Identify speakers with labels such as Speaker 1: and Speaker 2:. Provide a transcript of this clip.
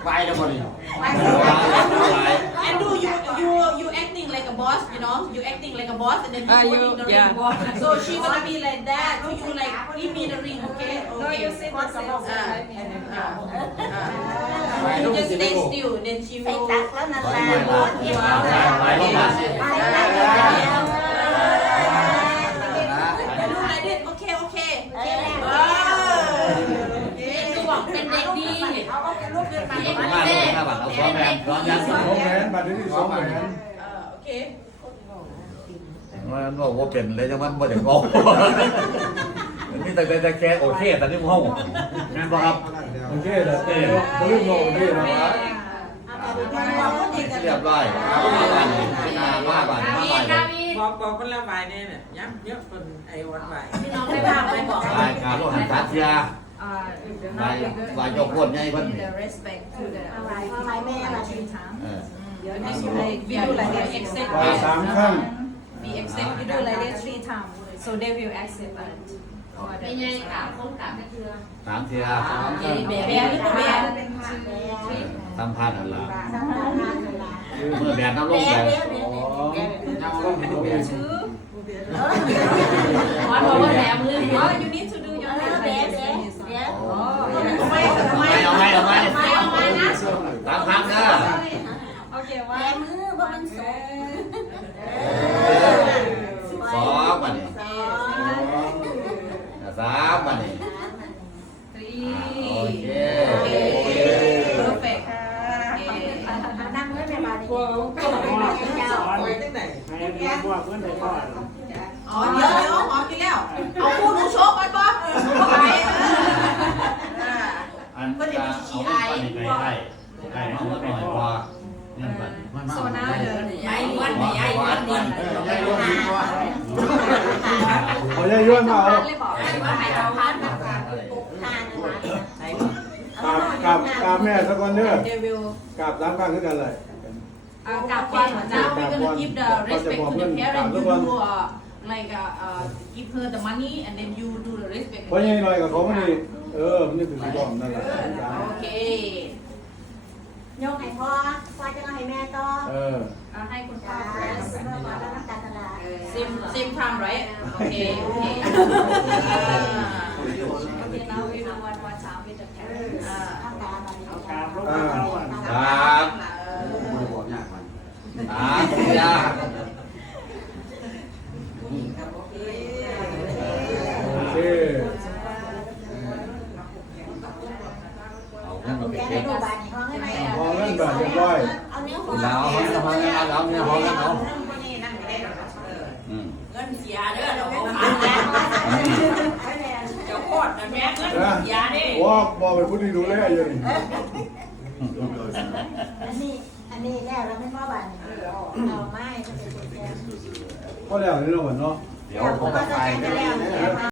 Speaker 1: ไปแล้วบ่ดิ
Speaker 2: And do you acting like a boss, you know? You acting like a boss, and then you holding the ring. So she gonna be like that. So you like give me the ring, okay?
Speaker 3: No,
Speaker 2: Okay.
Speaker 3: you sit the same side.
Speaker 2: You just stay still, then she
Speaker 4: ใส่
Speaker 2: will.
Speaker 4: ตักแล้วนั่นแหละ
Speaker 2: Do like this, okay, okay.
Speaker 5: คือบอกเป็นเด็กดี
Speaker 4: เขาก็เป็นลูกเกินมา
Speaker 5: เด็ก
Speaker 1: มา
Speaker 5: ดี
Speaker 1: เลยครับเอาซ้อมแมนซ้อมยันซ้อม
Speaker 6: 2 แหวนบัตรที่2 แหวน
Speaker 2: Okay.
Speaker 1: มันบอกว่าเป็นเลยจังมันบ่ได้งงนี่แต่แค่โอเคแต่นี่ห้องแม่นบ่ครับ
Speaker 6: โอเคเด้อบ่ลืมโลกนี่นะวะ
Speaker 1: เรียบร้อยมาบ้าน
Speaker 3: บอกคนละฝ่ายเนี่ยย้ำเยอะคนไอ้วันฝ่าย
Speaker 2: พี่น้องได้ภาพไหมบอก
Speaker 1: รายการรถหันทัดเสียรายยกคนใหญ่เพิ่น
Speaker 5: the respect to the
Speaker 4: อะไรแม่ล่ะ
Speaker 5: three times
Speaker 1: เออ
Speaker 5: and you like we do like this accept
Speaker 6: ว่า3 ครั้ง
Speaker 5: we accept you do like this three times so they will accept it
Speaker 2: ไม่ใช่กาบคนกาบไม่เชื่อ
Speaker 1: ถามเสีย
Speaker 2: เบียร์เบียร์หรือเบียร์
Speaker 1: สัมภาษณ์นั่นล่ะ
Speaker 4: สำคัญนะ
Speaker 1: เมื่อแบนน้ำลง
Speaker 4: เดี๋
Speaker 1: ไป
Speaker 4: ยวเดี๋ยวเดี๋ยว
Speaker 5: two
Speaker 2: วันบอกว่าแหลมเลย
Speaker 5: oh you need to do your
Speaker 4: เดี๋
Speaker 5: hand
Speaker 4: ยว
Speaker 5: like
Speaker 4: เดี๋ยว
Speaker 5: this
Speaker 4: เดี๋ยว
Speaker 2: ทำไมทำไม
Speaker 1: เอาไหม
Speaker 2: นะ
Speaker 1: ตามคำนะ
Speaker 5: okay
Speaker 4: แม่
Speaker 5: one
Speaker 4: มือบ่มันสูง
Speaker 1: สองวันนี้สามวันนี้
Speaker 5: three
Speaker 1: โอเค
Speaker 5: perfect
Speaker 4: นั่งไว้ในบ้าน
Speaker 3: พวก
Speaker 4: เจ้า
Speaker 3: ไปตั้งไหนให้เรียนว่าเพื่อนไหนก่อน
Speaker 2: อ๋อเดี๋ยวหอมกินแล้วเอาคู่ดูโชว์ก่อนป่ะไป
Speaker 1: อันก็เอาไปให้น้องหน่อยว่าเนี่ยมัน
Speaker 5: so now the
Speaker 2: ใหญ่วันใหญ่วันนี้
Speaker 6: เอายายย้วนมาเอา
Speaker 5: เลยบอก
Speaker 2: ใหญ่วันไหนเราพัน
Speaker 6: กราบแม่สักคนเด้อ
Speaker 5: they will
Speaker 6: กราบ3 ครั้งคือกันเลย
Speaker 5: กับก่อนหัวใจ
Speaker 2: Now we're gonna give the respect to the parent. You do like give her the money and then you do the respect.
Speaker 6: เพราะยังหน่อยกับเขามันนี่มันนี่ถึงสิบอกนั่นแหละ
Speaker 2: Okay.
Speaker 4: ยกให้พ่อจะเอาให้แม่ต่อ
Speaker 5: ให้คุณพ่อ
Speaker 4: จ้า
Speaker 5: first
Speaker 4: เมื่อก่อนแล้วน้ำตาลตลาด
Speaker 2: Same time, right? Okay. Okay.
Speaker 5: okay now we will one time with the parents
Speaker 4: น้ำตาล
Speaker 3: การรบกันเราอ่ะ
Speaker 1: ครับเสีย
Speaker 6: โอเค
Speaker 1: เอาเงินมาไป
Speaker 4: แก
Speaker 1: เก็
Speaker 4: ให้
Speaker 1: บ
Speaker 4: ดูบ้านห้องให้ไหม
Speaker 6: พอเงินบาทเรียบร้อย
Speaker 4: เอาเนื้อ
Speaker 1: คุณดาวเอาเนี่ยห้องนั้นเอา
Speaker 2: เงินเสียเด้อเราบอกมาเจ้าโคตรนะแม่เงินเสียเด้
Speaker 6: ว่าบอกเป็นผู้ที่ดูแลอยู่นี่
Speaker 4: อันนี้แล้วเราไม่พ่อบ้านเอาไม้ก็เป็นแก
Speaker 6: พอแล้วนี่เราเหมือนเนาะ
Speaker 1: เดี๋ยวผมไป
Speaker 4: แล้ว